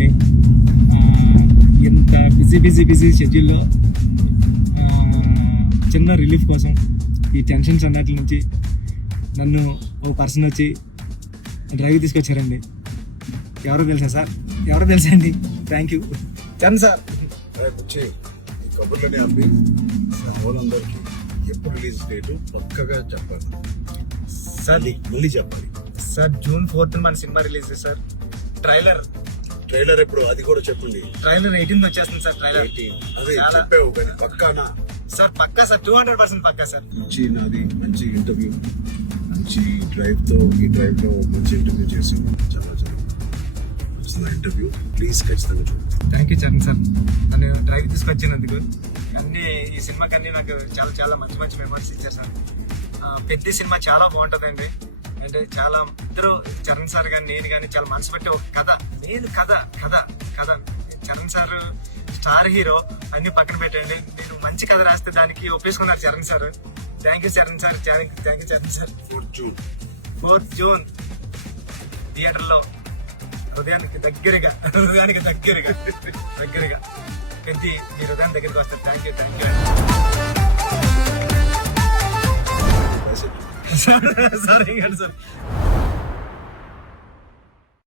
అండి. ఇంత బిజీ షెడ్యూల్లో చిన్న రిలీఫ్ కోసం ఈ టెన్షన్స్ అన్నట్ల నుంచి నన్ను ఒక పర్సన్ వచ్చి డ్రైవ్ తీసుకొచ్చారండి. ఎవరో తెలుసా అండి. Thank you Charan sir. వచ్చి ఈ కబుర్లని ఆపి వాళ్ళందరికీ ఎప్పుడు రిలీజ్ డేటు పక్కగా చెప్పాలి సార్. మళ్ళీ చెప్పాలి సార్ June 4th మన సినిమా రిలీజ్ సార్. ట్రైలర్ ఎప్పుడు అది కూడా చెప్పండి. ట్రైలర్ 18th వచ్చేస్తుంది సార్. ట్రైలర్ అదే చెప్పావు కానీ పక్కానా? సార్ పక్కా సార్, 200% పక్కా సార్. మంచి ఇంటర్వ్యూ, మంచి ఈ డ్రైవ్ లో మంచి ఇంటర్వ్యూ చేసి చాలా ఇంటర్వ్యూ ప్లీజ్ ఖచ్చితంగా చూడండి. థ్యాంక్ యూ చరణ్ సార్, నన్ను డ్రైవ్ తీసుకొచ్చినందుకు. అన్ని ఈ సినిమాకి అన్ని నాకు చాలా చాలా మంచి మెమరీస్ ఇచ్చారు సార్. పెద్ద సినిమా చాలా బాగుంటుందండి. అంటే చాలా ఇద్దరు చరణ్ సార్ కానీ నేను కానీ చాలా మనసు పెట్టి ఒక కథ చరణ్ సార్ స్టార్ హీరో అన్ని పక్కన పెట్టండి. నేను మంచి కథ రాస్తే దానికి ఒప్పేసుకున్నారు Charan sir. Thank you Charan sir, thank you Charan sir. 4th June థియేటర్లో హృదయానికి దగ్గరగా పెద్ద మీ హృదయం దగ్గరికి వస్తారు. Thank you sir.